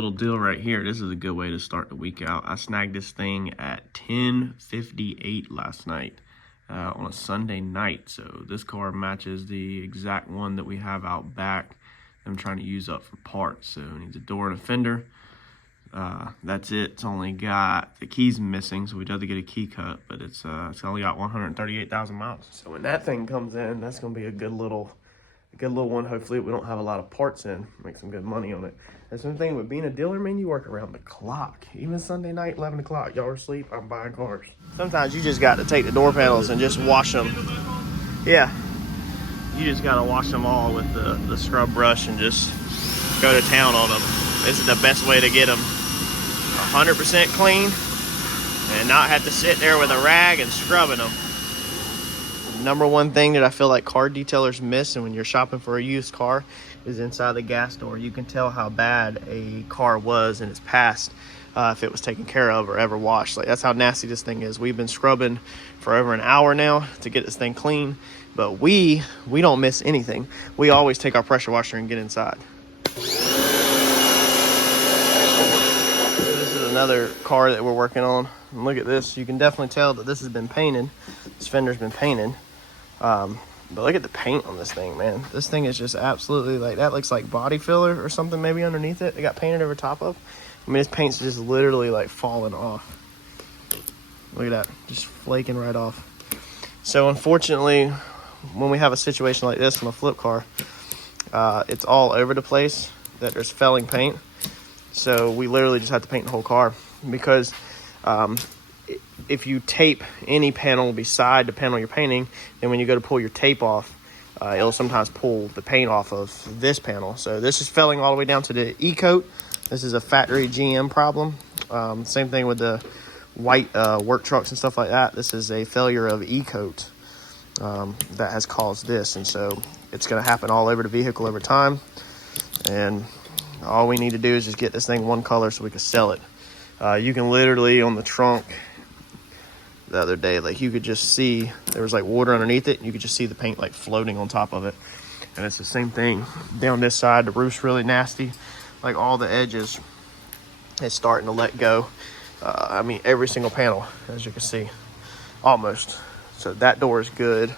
little deal right here. This is a good way to start the week out. I snagged this thing at 10:58 last night on a Sunday night. So this car matches the exact one that we have out back. I'm trying to use up for parts. So it needs a door and a fender. That's it. It's only got the keys missing, so we'd have to get a key cut, but it's only got 138,000 miles. So when that thing comes in, that's gonna be a good little one. Hopefully we don't have a lot of parts in, make some good money on it. That's one thing with being a dealer, man, you work around the clock. Even Sunday night, 11 o'clock, y'all are asleep, I'm buying cars. Sometimes you just got to take the door panels and just wash them. Yeah, you just got to wash them all with the scrub brush and just go to town on them. This is the best way to get them 100% clean and not have to sit there with a rag and scrubbing them. Number one thing that I feel like car detailers miss, and when you're shopping for a used car, is inside the gas door. You can tell how bad a car was in its past if it was taken care of or ever washed. Like, that's how nasty this thing is. We've been scrubbing for over an hour now to get this thing clean, but we don't miss anything. We always take our pressure washer and get inside. This is another car that we're working on. And look at this. You can definitely tell that this has been painted. This fender's been painted. But look at the paint on this thing, man. This thing is just absolutely, like, that looks like body filler or something maybe underneath it. It got painted over top of. I mean, this paint's just literally like falling off. Look at that, just flaking right off. So unfortunately, when we have a situation like this on a flip car, it's all over the place that there's felling paint. So we literally just have to paint the whole car, because if you tape any panel beside the panel you're painting, then when you go to pull your tape off, it'll sometimes pull the paint off of this panel. So this is felling all the way down to the E-coat. This is a factory GM problem. Same thing with the white work trucks and stuff like that. This is a failure of E-coat that has caused this. And so it's going to happen all over the vehicle over time. And all we need to do is just get this thing one color so we can sell it. You can literally, on the trunk the other day, like, you could just see there was like water underneath it, and you could just see the paint like floating on top of it. And it's the same thing down this side. The roof's really nasty. Like, all the edges is starting to let go. I mean, every single panel, as you can see, almost. So that door is good.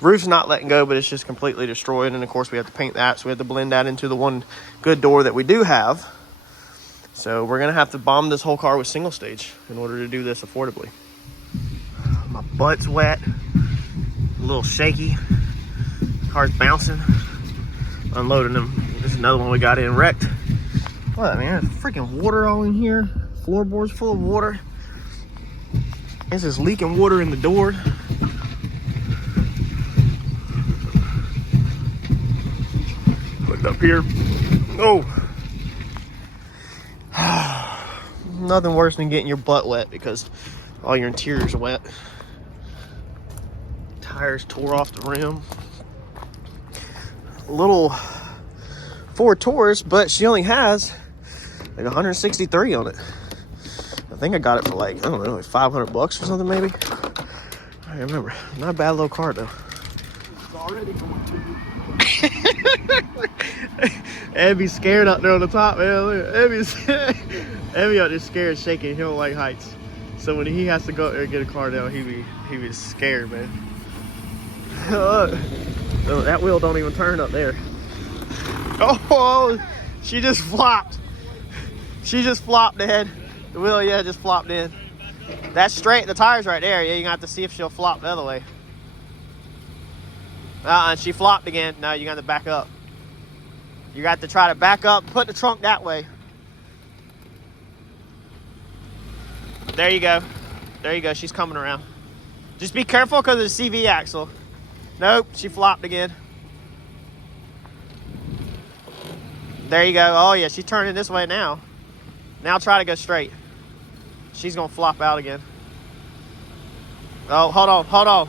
Roof's not letting go, but it's just completely destroyed. And of course we have to paint that, so we have to blend that into the one good door that we do have. So we're gonna have to bomb this whole car with single stage in order to do this affordably. My butt's wet, a little shaky, car's bouncing. Unloading them. This is another one we got in wrecked. What, man, there's freaking water all in here. Floorboards full of water. This is leaking water in the door. Look up here. Oh. Nothing worse than getting your butt wet because all your interiors are wet. Tires tore off the rim. Little Ford Taurus, but she only has like 163 on it. I think I got it for like, I don't know, like 500 bucks or something maybe. I don't remember. Not a bad little car though. It's already going to. Abby's scared up there on the top, man. Look, Abby out there scared, shaking. He don't like heights. So when he has to go up there and get a car down, he be scared, man. That wheel don't even turn up there. Oh, she just flopped. She just flopped, Dad. The wheel, yeah, just flopped in. That's straight. The tire's right there. Yeah, you're gonna have to see if she'll flop the other way. She flopped again. No, you got to back up. You got to try to back up, put the trunk that way. There you go. There you go. She's coming around. Just be careful because of the CV axle. Nope, she flopped again. There you go. Oh, yeah, she's turning this way now. Now try to go straight. She's going to flop out again. Oh, hold on, hold on.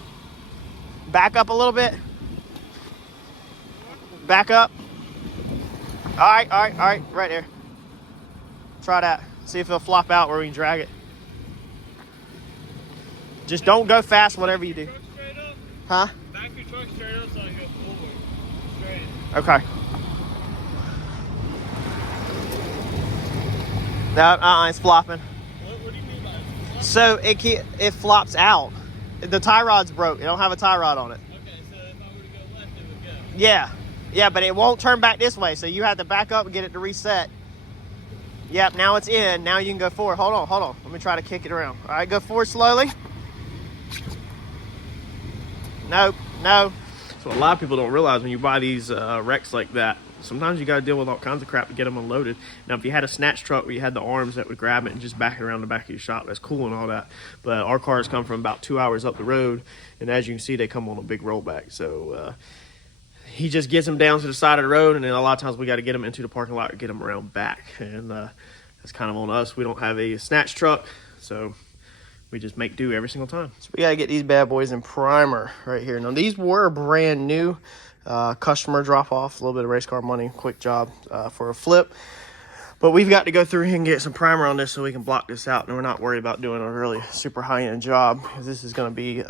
Back up a little bit. Back up. All right, all right, all right, right there. Try that. See if it'll flop out where we can drag it. Just don't go fast, whatever you do. Huh? Back your truck straight up so I can go forward. Straight. Okay. No, it's flopping. What do you mean by it? So it flops out. The tie rod's broke. It don't have a tie rod on it. Okay, so if I were to go left, it would go. Yeah, but it won't turn back this way. So you have to back up and get it to reset. Yep, now it's in. Now you can go forward. Hold on. Let me try to kick it around. All right, go forward slowly. Nope. So a lot of people don't realize when you buy these wrecks like that, sometimes you got to deal with all kinds of crap to get them unloaded. Now, if you had a snatch truck where you had the arms that would grab it and just back it around the back of your shop, that's cool and all that. But our cars come from about 2 hours up the road, and as you can see, they come on a big rollback. So he just gets them down to the side of the road, and then a lot of times we got to get them into the parking lot or get them around back. And that's kind of on us. We don't have a snatch truck, so we just make do every single time. So we got to get these bad boys in primer right here. Now, these were brand new. Customer drop off, a little bit of race car money, quick job for a flip. But we've got to go through here and get some primer on this so we can block this out, and we're not worried about doing a really super high-end job, because this is going to be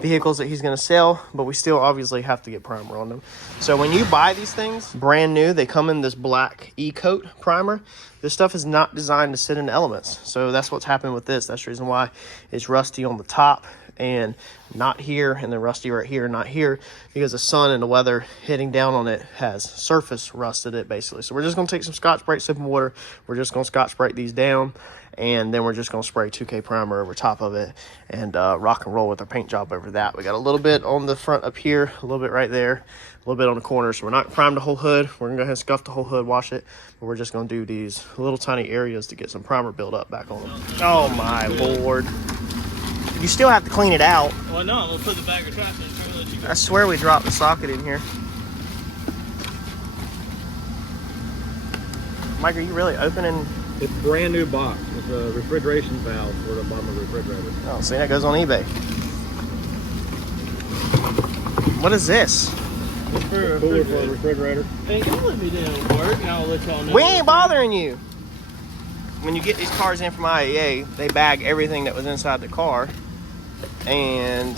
vehicles that he's going to sell, but we still obviously have to get primer on them. So when you buy these things brand new, they come in this black e-coat primer. This stuff is not designed to sit in elements, so that's what's happened with this. That's the reason why it's rusty on the top and not here, and then rusty right here, not here, because the sun and the weather hitting down on it has surface rusted it basically. So we're just going to take some Scotch-Brite soap and water. We're just going to Scotch-Brite these down, and then we're just going to spray 2K primer over top of it and rock and roll with our paint job over that. We got a little bit on the front up here, a little bit right there, a little bit on the corners. So we're not going to prime the whole hood. We're going to go ahead and scuff the whole hood, wash it, but we're just going to do these little tiny areas to get some primer build up back on them. Oh my Lord. You still have to clean it out. Well, no, I'm going to put the bag of trash in and let you go. I swear we dropped the socket in here. Mike, are you really opening? It's a brand new box with a refrigeration valve for the bottom of the refrigerator. Oh, see, that goes on eBay. What is this? It's for a Cooler for a refrigerator. Hey, don't let me down work, and I'll let y'all know. We ain't bothering you. When you get these cars in from IAAI, they bag everything that was inside the car, and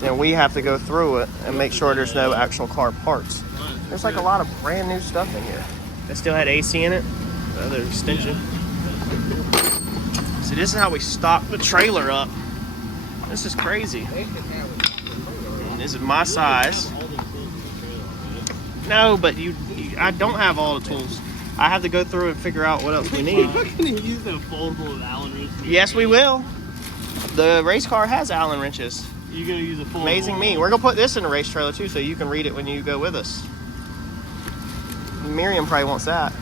then we have to go through it and make sure there's no actual car parts. There's like a lot of brand new stuff in here. It still had AC in it, the other extension. See, this is how we stock the trailer up. This is crazy. And this is my size. No, but I don't have all the tools. I have to go through and figure out what else we need. We're not going to use the foldable Allen wrench. Yes, we will. The race car has Allen wrenches. You're going to use a foldable. Amazing me. We're going to put this in the race trailer too, so you can read it when you go with us. Miriam probably wants that.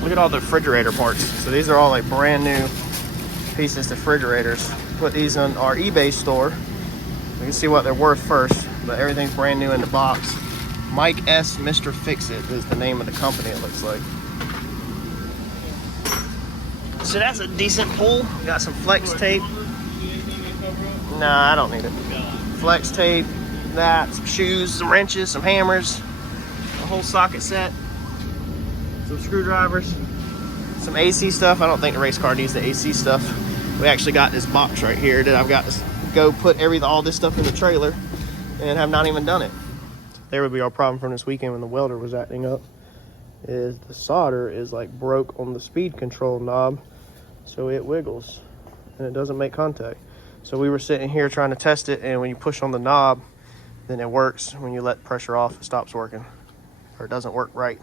Look at all the refrigerator parts. So these are all like brand new pieces to refrigerators. Put these on our eBay store. We can see what they're worth first, but everything's brand new in the box. Mike S. Mr. Fix-It is the name of the company, it looks like. So that's a decent pull. Got some flex tape. Nah, I don't need it. Flex tape, that, some shoes, some wrenches, some hammers, a whole socket set, some screwdrivers, some AC stuff. I don't think the race car needs the AC stuff. We actually got this box right here that I've got to go put all this stuff in the trailer and have not even done it. There would be our problem from this weekend when the welder was acting up, is the solder is like broke on the speed control knob, so it wiggles and it doesn't make contact. So we were sitting here trying to test it, and when you push on the knob, then it works. When you let pressure off, it stops working, or it doesn't work right.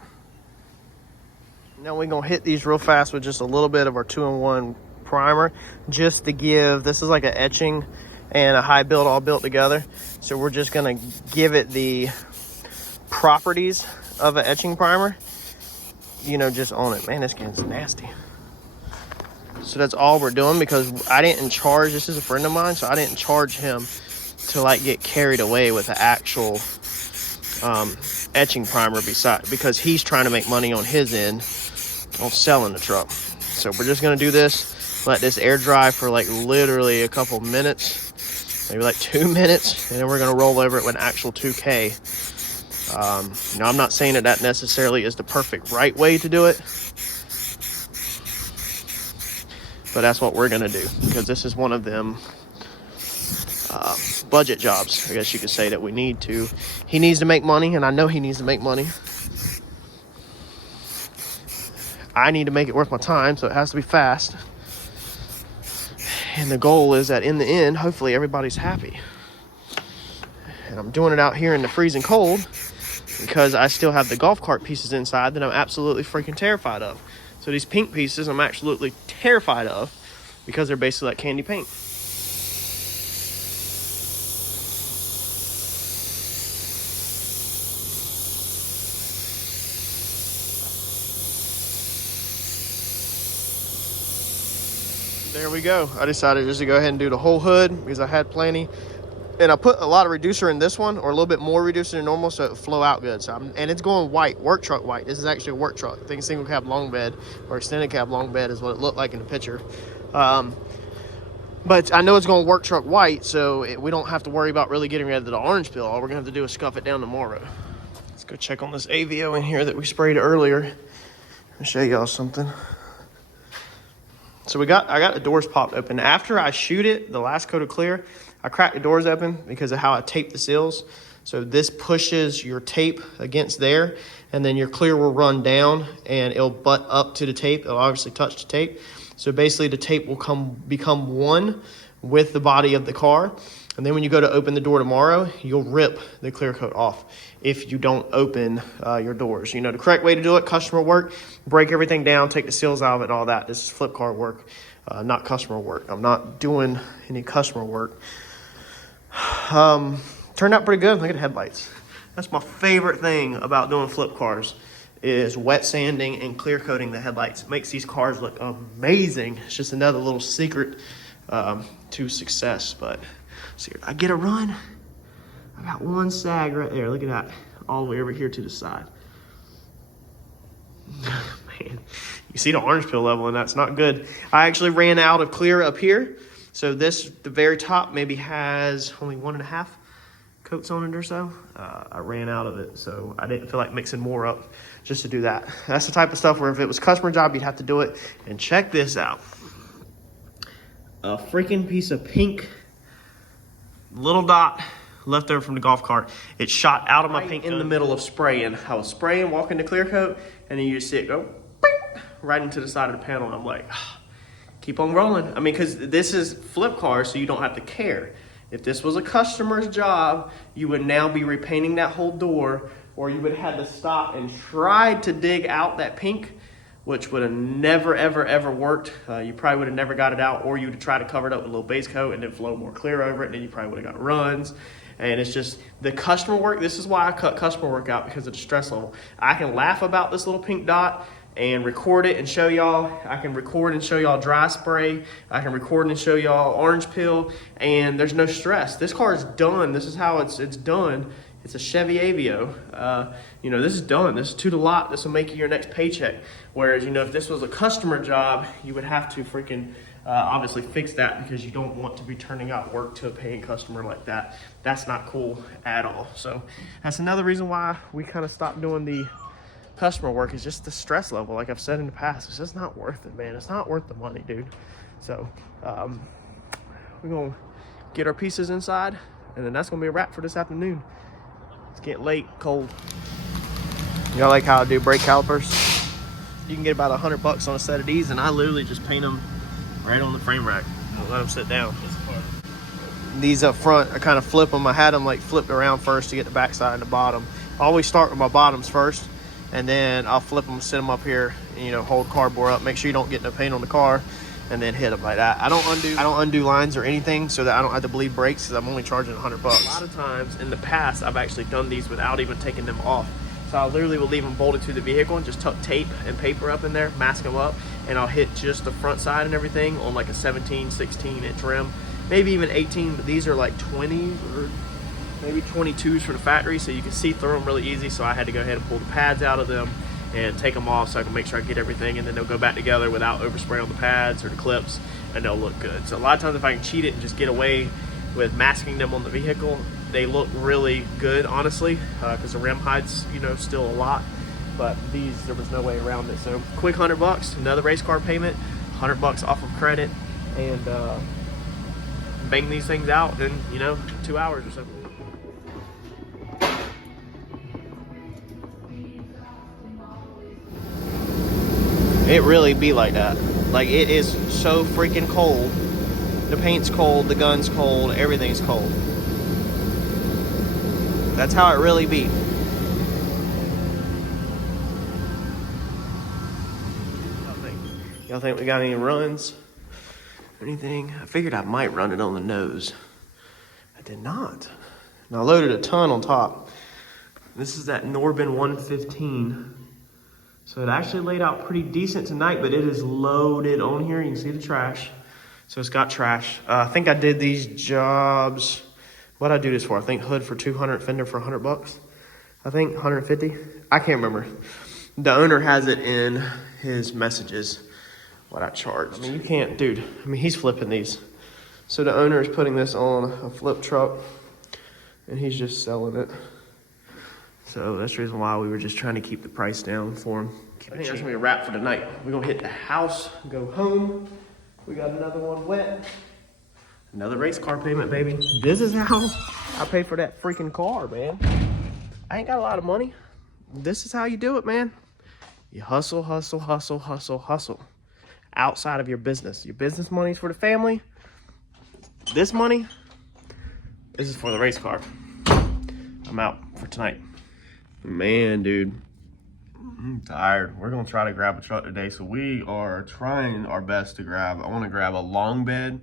Now we're gonna hit these real fast with just a little bit of our 2-in-1 primer, just to give, this is like an etching and a high build all built together. So we're just gonna give it the properties of an etching primer, you know, just on it. Man, this game's nasty. So that's all we're doing, because I didn't charge, this is a friend of mine, so I didn't charge him to like get carried away with the actual etching primer because he's trying to make money on his end on selling the truck. So we're just gonna do this, let this air dry for like literally a couple minutes, maybe like 2 minutes, and then we're gonna roll over it with an actual 2K. Now I'm not saying that necessarily is the perfect right way to do it, but that's what we're gonna do, because this is one of them budget jobs, I guess you could say, that we need to. He needs to make money, and I know he needs to make money. I need to make it worth my time, so it has to be fast. And the goal is that in the end, hopefully everybody's happy. And I'm doing it out here in the freezing cold because I still have the golf cart pieces inside that I'm absolutely freaking terrified of. So these pink pieces I'm absolutely terrified of because they're basically like candy paint. There we go. I decided just to go ahead and do the whole hood because I had plenty. And I put a lot of reducer in this one, or a little bit more reducer than normal, so it would flow out good. So and it's going white, work truck white. This is actually a work truck. I think single cab long bed or extended cab long bed is what it looked like in the picture. But I know it's going work truck white, so we don't have to worry about really getting rid of the orange peel. All we're going to have to do is scuff it down tomorrow. Let's go check on this AVO in here that we sprayed earlier and show y'all something. So I got the doors popped open. After I shoot it, the last coat of clear, I cracked the doors open because of how I tape the seals. So this pushes your tape against there, and then your clear will run down and it'll butt up to the tape. It'll obviously touch the tape. So basically the tape will become one with the body of the car. And then when you go to open the door tomorrow, you'll rip the clear coat off if you don't open your doors. You know, the correct way to do it, customer work, break everything down, take the seals out of it and all that. This is flip car work, not customer work. I'm not doing any customer work. Turned out pretty good. Look at the headlights. That's my favorite thing about doing flip cars is wet sanding and clear coating the headlights. It makes these cars look amazing. It's just another little secret to success. But see, I get a run. I got one sag right there. Look at that. All the way over here to the side. Man, you see the orange peel level, and that's not good. I actually ran out of clear up here. So this, the very top, maybe has only 1.5 coats on it or so. I ran out of it, so I didn't feel like mixing more up just to do that. That's the type of stuff where if it was customer job, you'd have to do it. And check this out. A freaking piece of pink little dot left over from the golf cart. It shot out of my paint in the middle of spraying. I was spraying, walking the clear coat, and then you just see it go bing, right into the side of the panel. And I'm like, keep on rolling. I mean, because this is flip cars, so you don't have to care. If this was a customer's job, you would now be repainting that whole door, or you would have had to stop and try to dig out that pink, which would have never, ever, ever worked. You probably would have never got it out, or you would have tried to cover it up with a little base coat and then flow more clear over it, and then you probably would have got runs. And it's just the customer work. This is why I cut customer work out, because of the stress level. I can laugh about this little pink dot and record it and show y'all. I can record and show y'all dry spray. I can record and show y'all orange peel, and there's no stress. This car is done. This is how it's done. It's a Chevy Aveo. You know, this is done. This is to the lot. This will make you your next paycheck. Whereas, you know, if this was a customer job, you would have to freaking obviously fix that, because you don't want to be turning out work to a paying customer like that. That's not cool at all. So that's another reason why we kind of stopped doing the customer work, is just the stress level. Like I've said in the past, it's just not worth it, man. It's not worth the money, dude. So we're gonna get our pieces inside, and then that's gonna be a wrap for this afternoon. It's getting late, cold. Y'all like how I do brake calipers? You can get about $100 on a set of these, and I literally just paint them right on the frame rack. I'll let them sit down. These up front, I kind of flip them. I had them like flipped around first to get the backside and the bottom. I always start with my bottoms first, and then I'll flip them, sit them up here, and, you know, hold cardboard up, make sure you don't get no paint on the car, and then hit them like that. I don't undo lines or anything so that I don't have to bleed brakes, because I'm only charging $100. A lot of times in the past, I've actually done these without even taking them off. So I literally will leave them bolted to the vehicle and just tuck tape and paper up in there, mask them up, and I'll hit just the front side and everything on like a 17, 16 inch rim, maybe even 18, but these are like 20 or maybe 22s from the factory, so you can see through them really easy. So I had to go ahead and pull the pads out of them and take them off so I can make sure I get everything, and then they'll go back together without overspray on the pads or the clips, and they'll look good. So a lot of times if I can cheat it and just get away with masking them on the vehicle, they look really good, honestly, because the rim height's, you know, still a lot, but these, there was no way around it. So quick $100, another race car payment, $100 off of credit, and bang these things out in, you know, 2 hours or so. It really be like that. Like, it is so freaking cold. The paint's cold, the gun's cold, everything's cold. That's how it really be. Y'all think we got any runs? Anything? I figured I might run it on the nose. I did not. And I loaded a ton on top. This is that Norbin 115. So it actually laid out pretty decent tonight, but it is loaded on here. You can see the trash. So it's got trash. I think I did these jobs. What did I do this for? I think hood for 200, fender for 100 bucks. I think 150. I can't remember. The owner has it in his messages what I charged. I mean, you can't, dude. I mean, he's flipping these. So the owner is putting this on a flip truck, and he's just selling it. So that's the reason why we were just trying to keep the price down for him. I think that's gonna be a wrap for tonight. We're gonna hit the house, go home. We got another one wet. Another race car payment, baby. This is how I pay for that freaking car, man. I ain't got a lot of money. This is how you do it, man. You hustle, hustle, hustle, hustle, hustle. Outside of your business. Your business money's for the family. This money, this is for the race car. I'm out for tonight. Man, dude, I'm tired. We're gonna try to grab a truck today. So we are trying our best to grab, I wanna grab a long bed,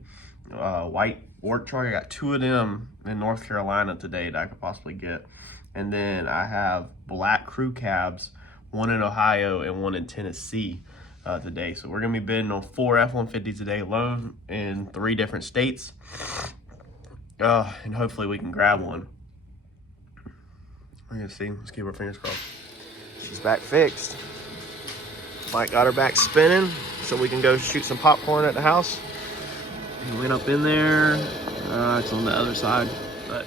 white work truck. I got 2 of them in North Carolina today that I could possibly get. And then I have black crew cabs, 1 in Ohio and 1 in Tennessee today. So we're gonna be bidding on 4 F-150s today alone in 3 different states. And hopefully we can grab one. We're gonna see. Let's keep our fingers crossed. She's back fixed. Mike got her back spinning so we can go shoot some popcorn at the house. We went up in there. It's on the other side, but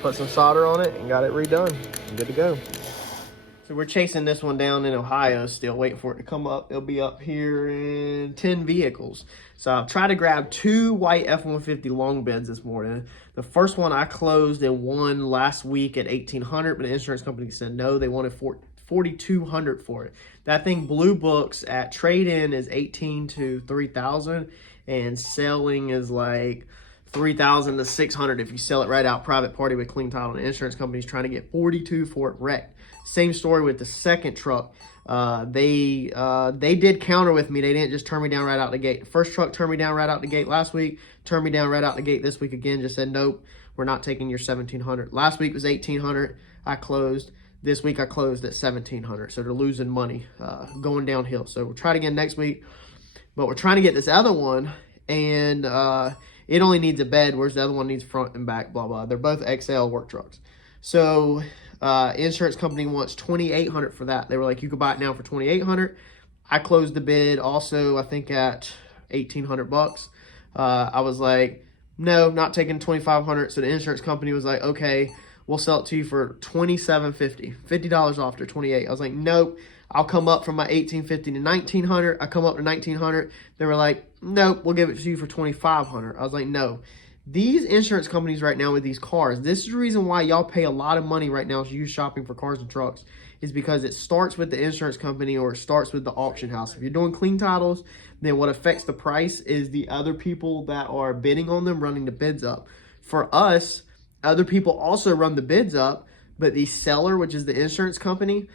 put some solder on it and got it redone. Good to go. So we're chasing this one down in Ohio still, waiting for it to come up. It'll be up here in 10 vehicles. So I've tried to grab 2 white F-150 long beds this morning. The first one I closed and won last week at $1,800, but the insurance company said no, they wanted $4,200 for it. That thing blue books at trade-in is $18,000 to $3,000, and selling is like $3,000 to $600 if you sell it right out private party with clean title. And the insurance company's trying to get $42,000 for it wrecked. Same story with the second truck. They did counter with me. They didn't just turn me down right out the gate. The first truck turned me down right out the gate last week, turned me down right out the gate this week again, just said, nope, we're not taking your $1,700. Last week was $1,800. I closed. This week I closed at $1,700. So they're losing money, going downhill. So we'll try it again next week. But we're trying to get this other one, and it only needs a bed, whereas the other one needs front and back, blah, blah. They're both XL work trucks. So insurance company wants $2,800 for that. They were like, you could buy it now for $2,800. I closed the bid also, I think, at $1,800 bucks. I was like, no, not taking $2,500. So the insurance company was like, okay, we'll sell it to you for $2,750, $50 off to $2,800. I was like, nope, I'll come up from my $1,850 to $1,900. I come up to $1,900. They were like, nope, we'll give it to you for $2,500. I was like, no. These insurance companies right now with these cars, this is the reason why y'all pay a lot of money right now as you shopping for cars and trucks, is because it starts with the insurance company or it starts with the auction house. If you're doing clean titles, then what affects the price is the other people that are bidding on them running the bids up. For us, other people also run the bids up, but the seller, which is the insurance company,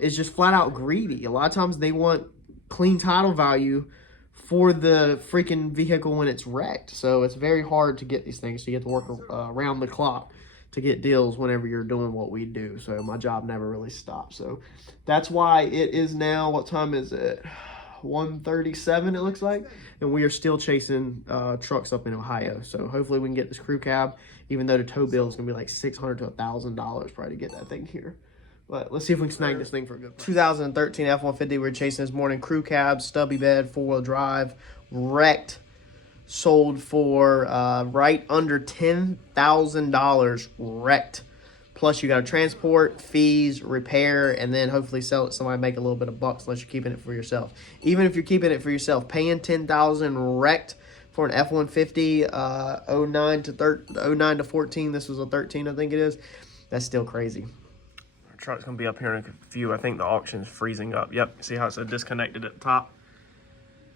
is just flat out greedy. A lot of times they want clean title value for the freaking vehicle when it's wrecked. So it's very hard to get these things. So you have to work around the clock to get deals whenever you're doing what we do. So my job never really stops. So that's why it is now, what time is it? 1:37 it looks like. And we are still chasing trucks up in Ohio. So hopefully we can get this crew cab, even though the tow bill is gonna be like $600 to $1,000 probably to get that thing here. But let's see if we can snag this thing for a good price. 2013 F-150 we were chasing this morning. Crew cab, stubby bed, 4-wheel drive, wrecked. Sold for right under $10,000, wrecked. Plus you got to transport, fees, repair, and then hopefully sell it to somebody, make a little bit of bucks unless you're keeping it for yourself. Even if you're keeping it for yourself, paying $10,000 wrecked For an F-150, 09 to 14, this was a 13, I think it is. That's still crazy. Our truck's gonna be up here in a few. I think the auction's freezing up. Yep, see how it's disconnected at the top?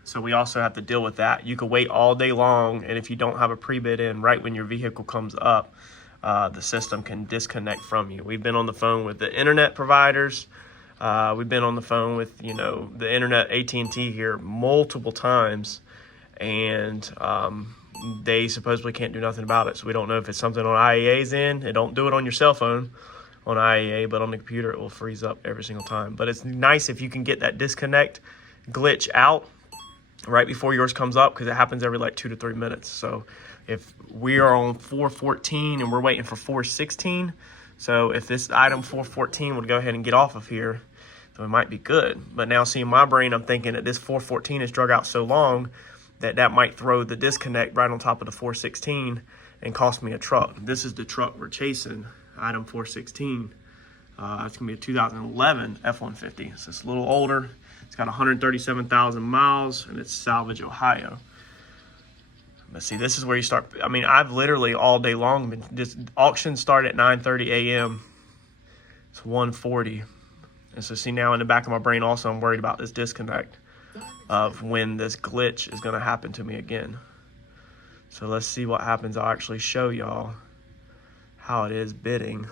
So we also have to deal with that. You could wait all day long, and if you don't have a pre-bid in right when your vehicle comes up, the system can disconnect from you. We've been on the phone with the internet providers. We've been on the phone with, you know, the internet, AT&T here multiple times, and they supposedly can't do nothing about it. So we don't know if it's something on IAA's end. It don't do it on your cell phone on IAA, but on the computer it will freeze up every single time. But it's nice if you can get that disconnect glitch out right before yours comes up, because it happens every like 2 to 3 minutes. So if we are on 414 and we're waiting for 416, so if this item 414 would go ahead and get off of here, then we might be good. But now, see, in my brain, I'm thinking that this 414 is drug out so long that that might throw the disconnect right on top of the 416 and cost me a truck. This is the truck we're chasing, item 416. It's gonna be a 2011 F-150. So it's a little older. It's got 137,000 miles, and it's Salvage, Ohio. But see, this is where you start. I mean, I've literally all day long been, this auction started at 9:30 a.m. It's 1:40. And so see, now in the back of my brain also, I'm worried about this disconnect of when this glitch is gonna happen to me again. So let's see what happens. I'll actually show y'all how it is bidding.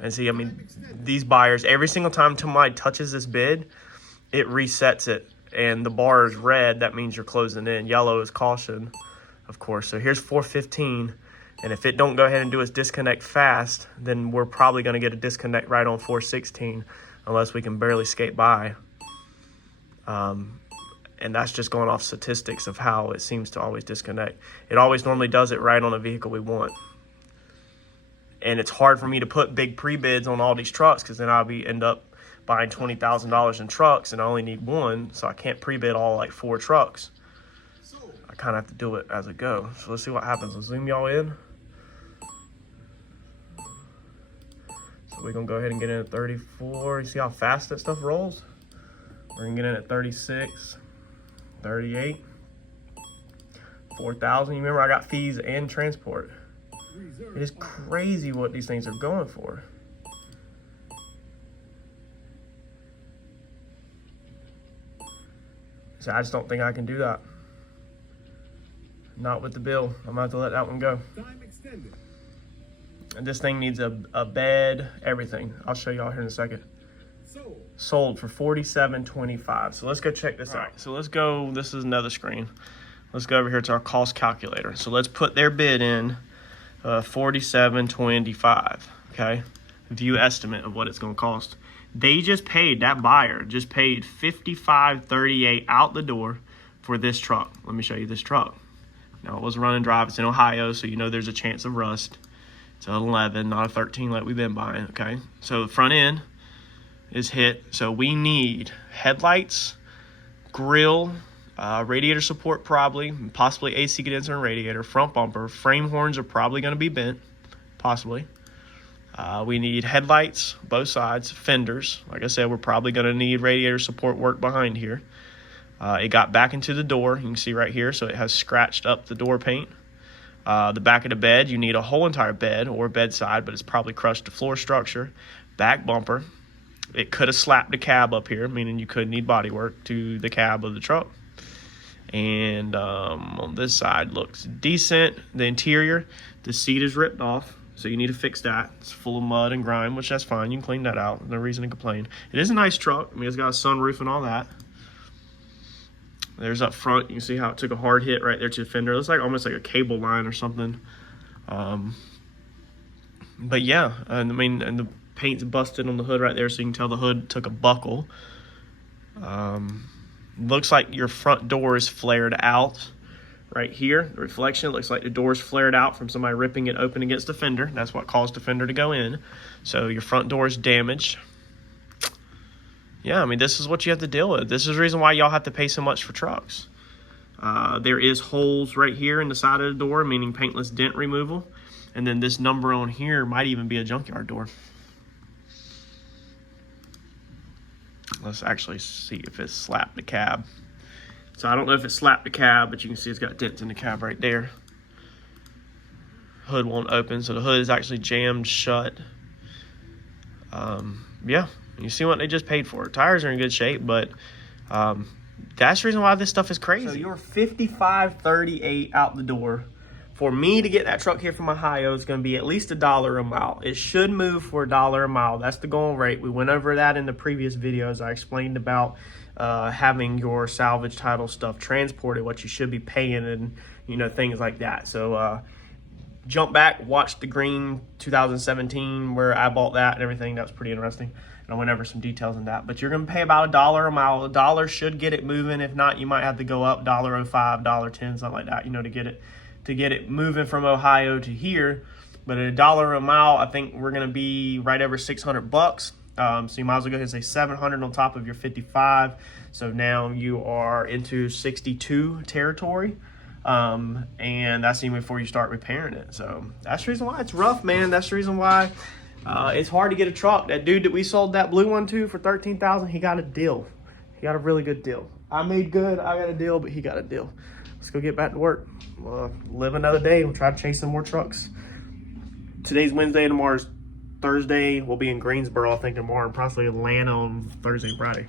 And see, I mean, these buyers, every single time somebody touches this bid, it resets it. And the bar is red, that means you're closing in. Yellow is caution, of course. So here's 415. And if it don't go ahead and do its disconnect fast, then we're probably going to get a disconnect right on 416, unless we can barely skate by. And that's just going off statistics of how it seems to always disconnect. It always normally does it right on a vehicle we want. And it's hard for me to put big pre-bids on all these trucks, because then I'll end up buying $20,000 in trucks and I only need one, so I can't pre-bid all like 4 trucks. I kind of have to do it as I go. So let's see what happens. Let's zoom y'all in. So we're gonna go ahead and get in at 34. You see how fast that stuff rolls? We're gonna get in at 36, 38, 4,000. You remember I got fees and transport. It is crazy what these things are going for. So I just don't think I can do that. Not with the bill. I'm gonna have to let that one go. And this thing needs a bed, everything. I'll show y'all here in a second. Sold for $47.25. So let's go check this out. So let's go, this is another screen. Let's go over here to our cost calculator. So let's put their bid in, $47.25, okay? View estimate of what it's gonna cost. They just paid, that buyer just paid $55.38 out the door for this truck. Let me show you this truck. Now, it was run and drive. It's in Ohio, so you know there's a chance of rust. It's an 11, not a 13 like we've been buying, okay? So the front end is hit. So we need headlights, grill, radiator support probably, possibly AC condenser and radiator, front bumper. Frame horns are probably going to be bent, possibly. We need headlights, both sides, fenders. Like I said, we're probably going to need radiator support work behind here. It got back into the door. You can see right here, so it has scratched up the door paint. The back of the bed, you need a whole entire bed or bedside, but it's probably crushed the floor structure. Back bumper. It could have slapped the cab up here, meaning you could need body work to the cab of the truck. And on this side looks decent. The interior, the seat is ripped off, so you need to fix that. It's full of mud and grime, which that's fine. You can clean that out. No reason to complain. It is a nice truck. I mean, it's got a sunroof and all that. There's up front. You can see how it took a hard hit right there to the fender. It looks like almost like a cable line or something. But yeah, and I mean, and the paint's busted on the hood right there, so you can tell the hood took a buckle. Looks like your front door is flared out right here. The reflection looks like the door's flared out from somebody ripping it open against the fender. That's what caused the fender to go in. So your front door is damaged. Yeah, I mean, this is what you have to deal with. This is the reason why y'all have to pay so much for trucks. There is holes right here in the side of the door, meaning paintless dent removal. And then this number on here might even be a junkyard door. Let's actually see if it slapped the cab. So I don't know if it slapped the cab, but you can see it's got dents in the cab right there. Hood won't open, so the hood is actually jammed shut. Yeah, you see what they just paid for. Tires are in good shape, but that's the reason why this stuff is crazy. So you're $55.38 out the door. For me to get that truck here from Ohio, it's going to be at least $1 a mile. It should move for $1 a mile. That's the going rate. We went over that in the previous videos. I explained about having your salvage title stuff transported, what you should be paying, and you know, things like that. So jump back, watch the green 2017 where I bought that and everything. That was pretty interesting. And I went over some details on that. But you're going to pay about $1 a mile. $1 should get it moving. If not, you might have to go up $1.05, $1.10, something like that, you know, to get it moving from Ohio to here. But at $1 a mile, I think we're going to be right over $600. So you might as well go ahead and say 700 on top of your 55. So now you are into 62 territory. And that's even before you start repairing it. So that's the reason why it's rough, man. That's the reason why it's hard to get a truck. That dude that we sold that blue one to for $13,000, he got a deal. He got a really good deal. I made good, I got a deal, but he got a deal. Let's go get back to work. Live another day. We'll try to chase some more trucks. Today's Wednesday, tomorrow's Thursday. We'll be in Greensboro, I think, tomorrow, and possibly Atlanta on Thursday and Friday.